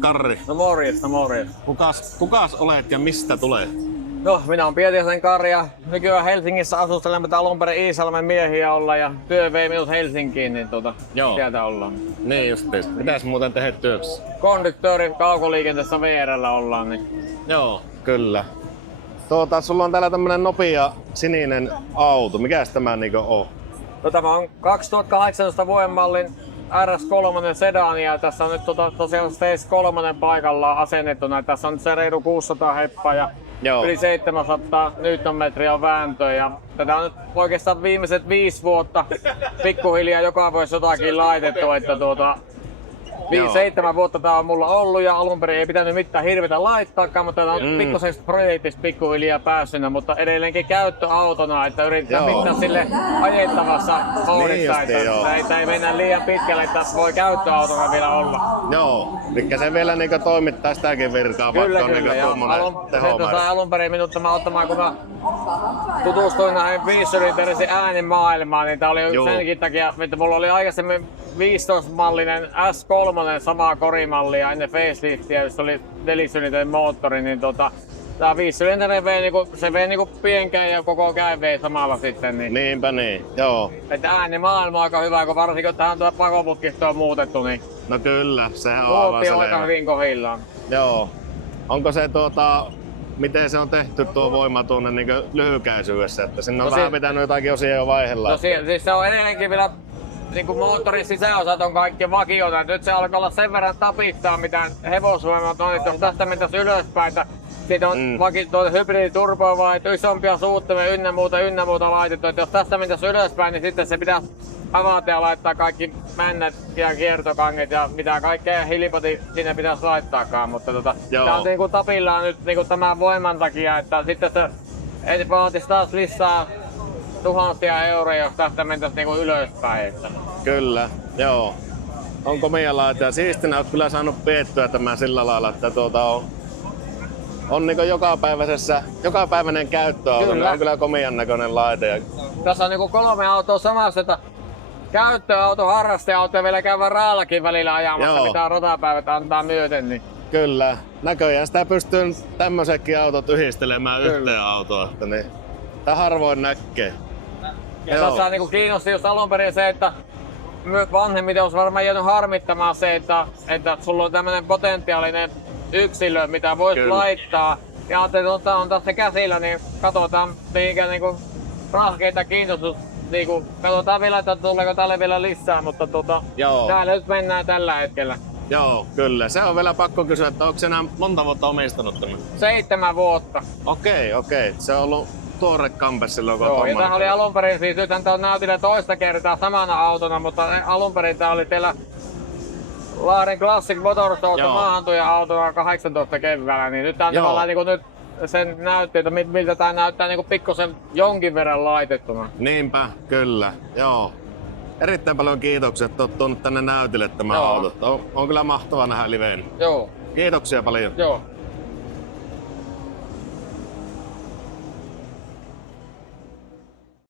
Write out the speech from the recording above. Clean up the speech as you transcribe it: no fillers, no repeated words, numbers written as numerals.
Karri. No morjesta, morjesta. Kukas olet ja mistä tulet? No, minä olen Pietiäisen Kari ja nykyään Helsingissä asustelen, mutta alun perin Iisalmen miehiä olla ja työ vei minut Helsinkiin, niin Joo. sieltä ollaan. Niin justiis. Mitäs muuten teet työksi? Konduktööri kaukoliikenteessä VR:llä ollaan, niin Joo, kyllä. Sulla on täällä tämmönen nopea sininen auto. Mikäs tämä niinku on? no, tämä on 2018 vuoden mallin RS3 sedani ja tässä on nyt tosiaan Stage 3 paikallaan asennettuna. Tässä on nyt se reilu 600 heppaa ja Joo. yli 700 Newtonmetriä vääntöä ja tätä on nyt oikeastaan viimeiset 5 vuotta pikkuhiljaa joka vuosi jotakin laitettu, että 7 vuotta tää on mulla ollut ja alun perin ei pitänyt mitään hirveätä laittaakaan, mutta tää on pikkusen projektista pikkuhiljaa päässyt, mutta edelleenkin käyttöautona, että yritetään pitää sille ajettavassa moodissa, että ei mennä liian pitkälle, että voi käyttöautona vielä olla. Joo, mikä se vielä niinku toimittaa sitäkin virkaa, Kyllä, vaikka kyllä. on niinku tommonen tehomäärä. Se alun perin minut tämä ottamaan, kun mä tutustuin näihin 5-sylinterisiin äänimaailmaan, niin tää oli senkin takia, että mulla oli aikaisemmin 15-mallinen S3 samaa korimallia ennen faceliftiä, jossa oli 4-sylinterinen moottori, niin tää 5-sylinterinen vei niinku pienkään ja koko käy vei samalla sitten. Niin. Niinpä niin, joo. Että äänimaailma on aika hyvä, kun varsinkin kun tähän tuo pakoputkisto on muutettu, niin No kyllä, sehän on aivan muotti on aika selvä. hyvin kohdillaan. Joo. Onko se miten se on tehty tuo voima tuonne niinku lyhykäisyydessä, että sinne on vähän pitänyt jotakin osia jo vaihella? No siis se on edelleenkin vielä niinku moottorin sisäosat on kaikki vakiota. Nyt se alkaa olla sen verran tapittaa mitä hevosvoimat on, että jos tästä mentäisiin ylöspäin, että siitä on hybriditurboa vai isompia suuttimia ynnä muuta laitettu. Että jos tästä mentäisiin ylöspäin, niin sitten se pitäisi avata ja laittaa kaikki männät ja kiertokanget ja mitä kaikkea hilpoti sinne pitäisi laittaakaan. Mutta tää on niinku tapillaan nyt niinku tämän voiman takia, että sitten se vaatisi taas lisää tuhansia euroja, jos tästä mentäisiin niinku ylöspäin. Kyllä, joo. On komia laite ja siistinä olet kyllä saanut piettyä tämän sillä lailla, että on niinku jokapäiväinen käyttöauto, niin on kyllä komian näköinen laite. Tässä on niinku 3 autoa samassa, että käyttöauto, harrasteauto ja vielä käydään raallakin välillä ajamassa, mitä rotapäivät antaa myöten. Niin. Kyllä, näköjään sitä pystyy tämmöisetkin autot yhdistelemään yhteen autoon, että niin, tää harvoin näkee. Ja tässä niinku kiinnosti just alun perin se, että myös vanhemmiten olisi varmaan jäänyt harmittamaan se, että sulla on tämmönen potentiaalinen yksilö, mitä voisi laittaa. Ja ajattelin, että on tässä käsillä, niin katsotaan mihinkä niinku rahkeita kiinnostus. Niinku, katsotaan vielä, että tuleeko tälle vielä lisää, mutta täällä nyt mennään tällä hetkellä. Joo, kyllä. Se on vielä pakko kysyä, että onko enää monta vuotta omistanut tämän? 7 vuotta. Okei. Se on ollut tuore kampe silloin, kun ja tämähän oli alun perin, siis nythän tää on näytillä toista kertaa samana autona, mutta alun perin tää oli teillä Lahden Classic Motorsportsa maahantuja-autona 18 keväällä, niin nyt tää on tavallaan niinku nyt sen näytti, että miltä tää näyttää niinku pikkusen jonkin verran laitettuna. Niinpä, kyllä, joo. Erittäin paljon kiitoksia, että oot tuonut tänne näytille tämä auto. On kyllä mahtava nähdä liveen. Joo. Kiitoksia paljon. Joo.